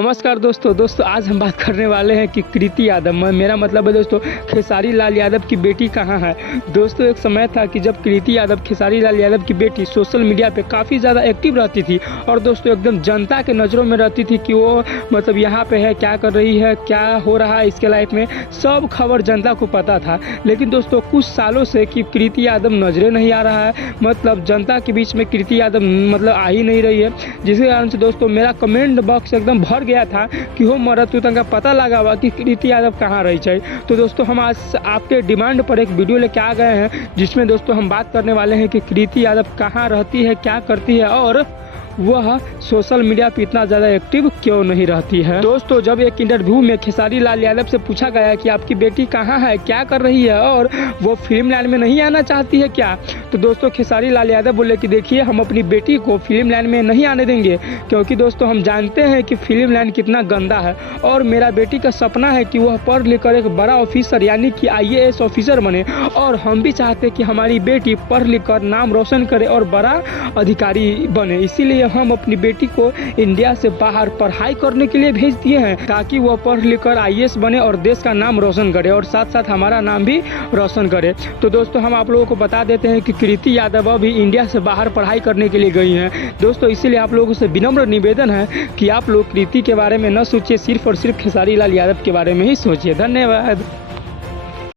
नमस्कार दोस्तों आज हम बात करने वाले हैं कि कृति यादव मेरा मतलब है दोस्तों खेसारी लाल यादव की बेटी कहाँ है। दोस्तों एक समय था कि जब कृति यादव खेसारी लाल यादव की बेटी सोशल मीडिया पे काफ़ी ज़्यादा एक्टिव रहती थी और दोस्तों एकदम जनता के नज़रों में रहती थी कि वो मतलब यहाँ पे है, क्या कर रही है, क्या हो रहा है इसके लाइफ में, सब खबर जनता को पता था। लेकिन दोस्तों कुछ सालों से कि कृति यादव नजरे नहीं आ रहा है, मतलब जनता के बीच में कृति यादव मतलब आ ही नहीं रही है, जिसके कारण से दोस्तों मेरा कमेंट बॉक्स एकदम भर गया था कि हो मरत तू तंका पता लगा हुआ कि कृति यादव कहाँ रही चाहिए। तो दोस्तों हम आज आपके डिमांड पर एक वीडियो लेके आ गए हैं, जिसमें दोस्तों हम बात करने वाले हैं कि कृति यादव कहाँ रहती है, क्या करती है और वह सोशल मीडिया पे इतना ज़्यादा एक्टिव क्यों नहीं रहती है। दोस्तों जब एक इंटरव्यू में खेसारी लाल यादव से पूछा गया कि आपकी बेटी कहाँ है, क्या कर रही है और वो फिल्म लाइन में नहीं आना चाहती है क्या, तो दोस्तों खेसारी लाल यादव बोले कि देखिए हम अपनी बेटी को फिल्म लाइन में नहीं आने देंगे, क्योंकि दोस्तों हम जानते हैं कि फिल्म लाइन कितना गंदा है और मेरा बेटी का सपना है कि वह पढ़ लिख कर एक बड़ा ऑफिसर यानी कि IAS ऑफिसर बने, और हम भी चाहते हैं कि हमारी बेटी पढ़ लिख कर नाम रोशन करे और बड़ा अधिकारी बने। इसीलिए हम अपनी बेटी को इंडिया से बाहर पढ़ाई करने के लिए भेज दिए हैं, ताकि वो पढ़ लिख कर IAS बने और देश का नाम रोशन करे और साथ साथ हमारा नाम भी रोशन करे। तो दोस्तों हम आप लोगों को बता देते हैं कि कृति यादव अभी इंडिया से बाहर पढ़ाई करने के लिए गई हैं। दोस्तों इसीलिए आप लोगों से विनम्र निवेदन है कि आप लोग कृति के बारे में न सोचिए, सिर्फ और सिर्फ खेसारी लाल यादव के बारे में ही सोचिए। धन्यवाद।